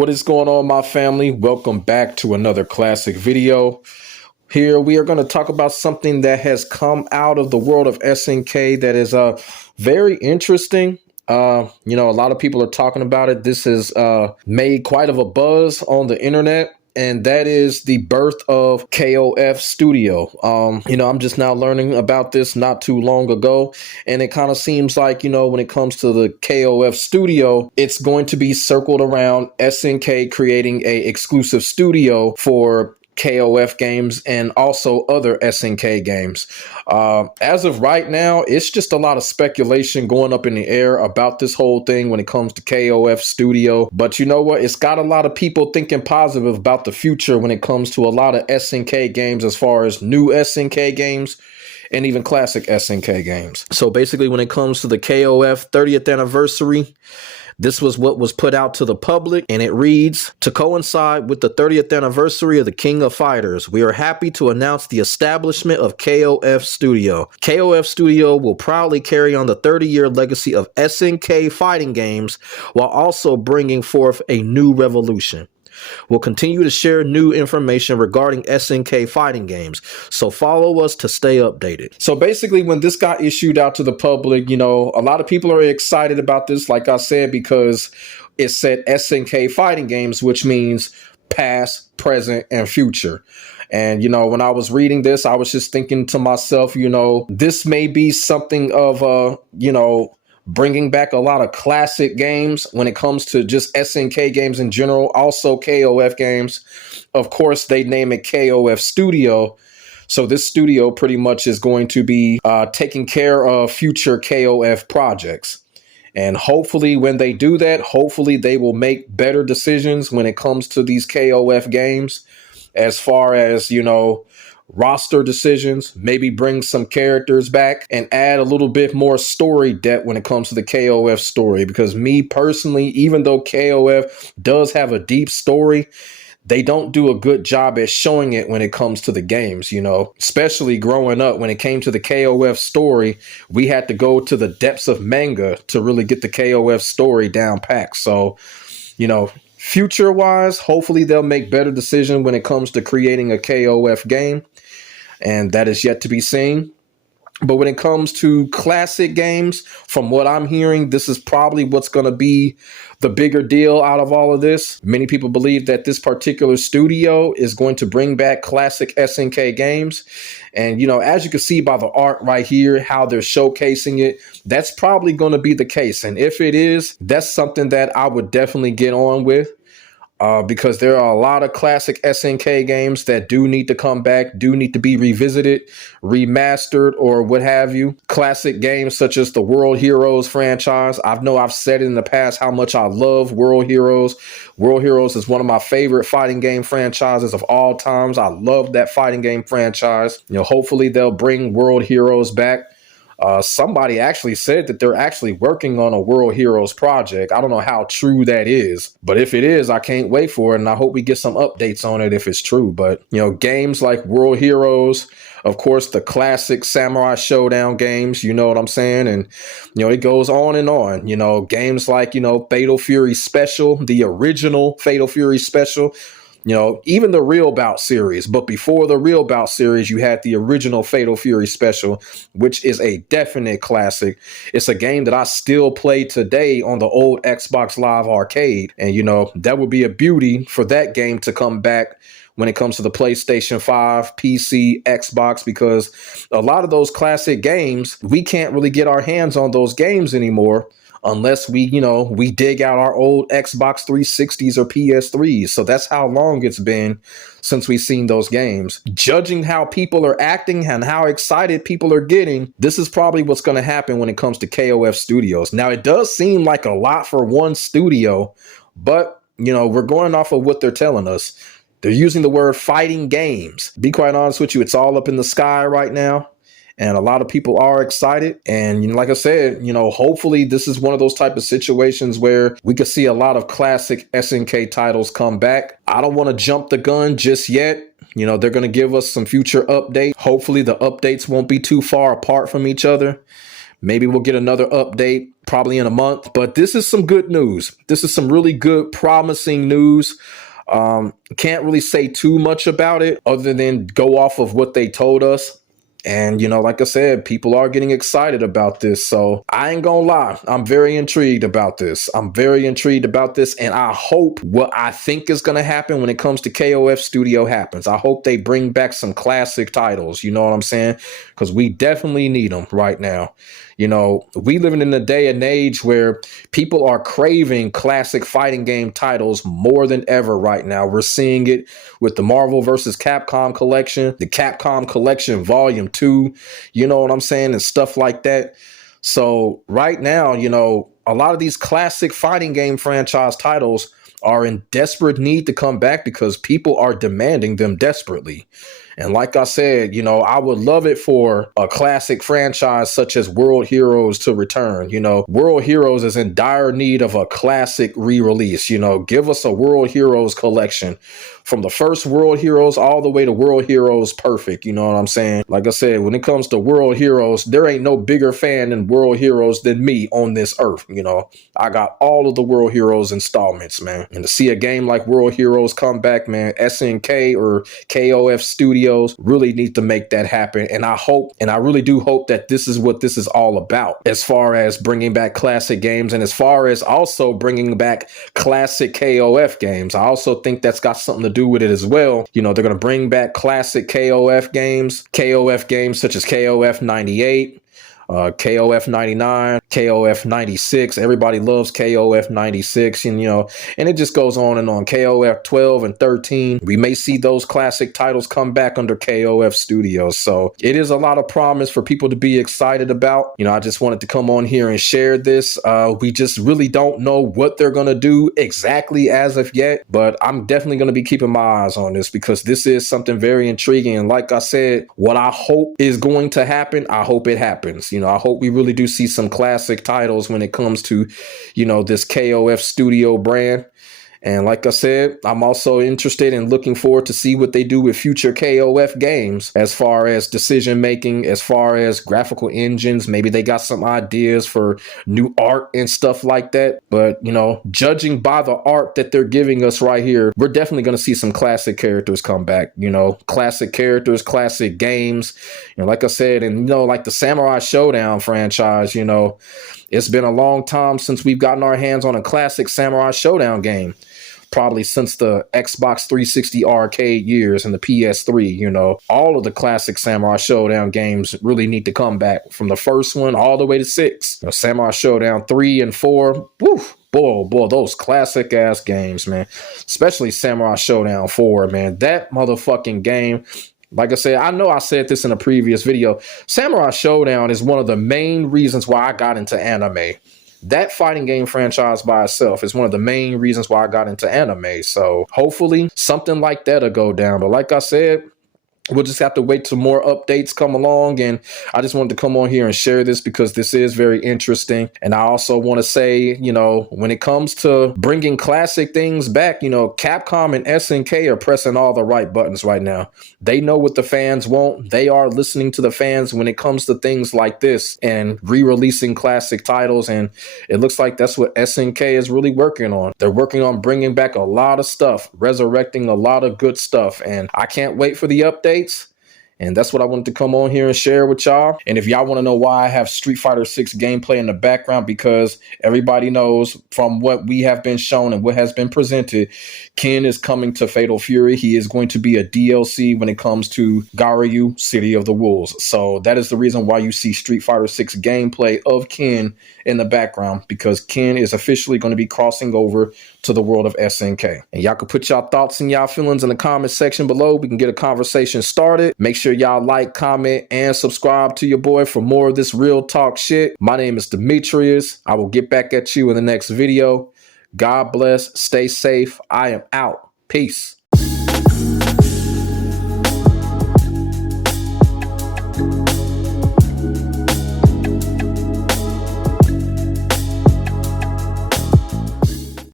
What is going on, my family? Welcome back to another classic video. Here we are going to talk about something that has come out of the world of SNK that is very interesting. A lot of people are talking about it. This has made quite of a buzz on the internet, and that is the birth of KOF Studio. I'm just now learning about this not too long ago, and it kind of seems like, when it comes to the KOF Studio, it's going to be circled around SNK creating a exclusive studio for KOF games and also other SNK games. As of right now, it's just a lot of speculation going up in the air about this whole thing when it comes to KOF Studio. But you know what? It's got a lot of people thinking positive about the future when it comes to a lot of SNK games, as far as new SNK games and even classic SNK games. So basically, when it comes to the KOF 30th anniversary, this was what was put out to the public, and it reads, to coincide with the 30th anniversary of the King of Fighters, we are happy to announce the establishment of KOF Studio. KOF Studio will proudly carry on the 30-year legacy of SNK fighting games while also bringing forth a new revolution. We'll continue to share new information regarding SNK fighting games, so follow us to stay updated. So basically, when this got issued out to the public, a lot of people are excited about this, like I said, because it said SNK fighting games, which means past, present, and future. And, when I was reading this, I was just thinking to myself, this may be something of, bringing back a lot of classic games when it comes to just SNK games in general, also KOF games. Of course, they name it KOF Studio. So this studio pretty much is going to be taking care of future KOF projects. And hopefully when they do that, hopefully they will make better decisions when it comes to these KOF games, as far as, roster decisions, maybe bring some characters back and add a little bit more story depth when it comes to the KOF story. Because me personally, even though KOF does have a deep story, they don't do a good job at showing it when it comes to the games, especially growing up. When it came to the KOF story, we had to go to the depths of manga to really get the KOF story down packed. So, future wise, hopefully they'll make better decisions when it comes to creating a KOF game. And that is yet to be seen. But when it comes to classic games, from what I'm hearing, this is probably what's going to be the bigger deal out of all of this. Many people believe that this particular studio is going to bring back classic SNK games. And, as you can see by the art right here, how they're showcasing it, that's probably going to be the case. And if it is, that's something that I would definitely get on with. Because there are a lot of classic SNK games that do need to come back, do need to be revisited, remastered, or what have you. Classic games such as the World Heroes franchise. I know I've said in the past how much I love World Heroes. World Heroes is one of my favorite fighting game franchises of all times. I love that fighting game franchise. Hopefully they'll bring World Heroes back. Somebody actually said that they're actually working on a World Heroes project. I don't know how true that is, but if it is, I can't wait for it. And I hope we get some updates on it if it's true. But, games like World Heroes, of course, the classic Samurai Showdown games, you know what I'm saying? And, it goes on and on. Games like, Fatal Fury Special, the original Fatal Fury Special. Even the Real Bout series. But before the Real Bout series, you had the original Fatal Fury Special, which is a definite classic. It's a game that I still play today on the old Xbox Live Arcade. And, that would be a beauty for that game to come back when it comes to the PlayStation 5, PC, Xbox, because a lot of those classic games, we can't really get our hands on those games anymore unless we dig out our old Xbox 360s or PS3s. So that's how long it's been since we've seen those games. Judging how people are acting and how excited people are getting, this is probably what's going to happen when it comes to KOF Studios. Now, it does seem like a lot for one studio, but, we're going off of what they're telling us. They're using the word fighting games. Be quite honest with you, it's all up in the sky right now. And a lot of people are excited. And like I said, hopefully this is one of those type of situations where we could see a lot of classic SNK titles come back. I don't want to jump the gun just yet. They're going to give us some future updates. Hopefully the updates won't be too far apart from each other. Maybe we'll get another update probably in a month. But this is some good news. This is some really good, promising news. Can't really say too much about it other than go off of what they told us. And, like I said, people are getting excited about this. So I ain't gonna lie. I'm very intrigued about this. And I hope what I think is going to happen when it comes to KOF Studio happens. I hope they bring back some classic titles. You know what I'm saying? Because we definitely need them right now. We living in a day and age where people are craving classic fighting game titles more than ever right now. We're seeing it with the Marvel vs. Capcom collection, the Capcom collection volume 2, you know what I'm saying, and stuff like that. So right now, a lot of these classic fighting game franchise titles are in desperate need to come back because people are demanding them desperately. And like I said, I would love it for a classic franchise such as World Heroes to return. World Heroes is in dire need of a classic re-release. Give us a World Heroes collection from the first World Heroes all the way to World Heroes Perfect. You know what I'm saying? Like I said, when it comes to World Heroes, there ain't no bigger fan in World Heroes than me on this earth. I got all of the World Heroes installments, man. And to see a game like World Heroes come back, man, SNK or KOF Studios really need to make that happen. And I really do hope that this is what this is all about as far as bringing back classic games and as far as also bringing back classic KOF games. I also think that's got something to do with it as well. They're going to bring back classic KOF games such as KOF 98, KOF 99, KOF 96. Everybody loves KOF 96, and it just goes on and on. KOF 12 and 13. We may see those classic titles come back under KOF Studios. So it is a lot of promise for people to be excited about. I just wanted to come on here and share this. We just really don't know what they're going to do exactly as of yet, but I'm definitely going to be keeping my eyes on this because this is something very intriguing. And like I said, what I hope is going to happen, I hope it happens. I hope we really do see some classic titles when it comes to, this KOF Studio brand. And like I said, I'm also interested and looking forward to see what they do with future KOF games as far as decision making, as far as graphical engines. Maybe they got some ideas for new art and stuff like that. But, judging by the art that they're giving us right here, we're definitely going to see some classic characters come back, classic characters, classic games. Like I said, and, like the Samurai Showdown franchise, it's been a long time since we've gotten our hands on a classic Samurai Showdown game. Probably since the Xbox 360 arcade years and the PS3, all of the classic Samurai Showdown games really need to come back from the first one all the way to 6. Samurai Showdown 3 and 4, woof. Boy, those classic ass games, man. Especially Samurai Showdown 4, man. That motherfucking game. Like I said, I know I said this in a previous video. Samurai Showdown is one of the main reasons why I got into anime. That fighting game franchise by itself is one of the main reasons why I got into anime. So hopefully something like that'll go down. But like I said, we'll just have to wait till more updates come along. And I just wanted to come on here and share this because this is very interesting. And I also want to say, when it comes to bringing classic things back, Capcom and SNK are pressing all the right buttons right now. They know what the fans want. They are listening to the fans when it comes to things like this and re-releasing classic titles. And it looks like that's what SNK is really working on. They're working on bringing back a lot of stuff, resurrecting a lot of good stuff. And I can't wait for the update. And that's what I wanted to come on here and share with y'all. And if y'all want to know why I have Street Fighter 6 gameplay in the background, because everybody knows from what we have been shown and what has been presented, Ken is coming to Fatal Fury. He is going to be a DLC when it comes to Garyu, City of the Wolves. So that is the reason why you see Street Fighter 6 gameplay of Ken in the background, because Ken is officially going to be crossing over to the world of SNK. And y'all can put y'all thoughts and y'all feelings in the comment section below. We can get a conversation started. Make sure y'all like, comment, and subscribe to your boy for more of this real talk shit. My name is Demetrius. I will get back at you in the next video. God bless. Stay safe. I am out. Peace.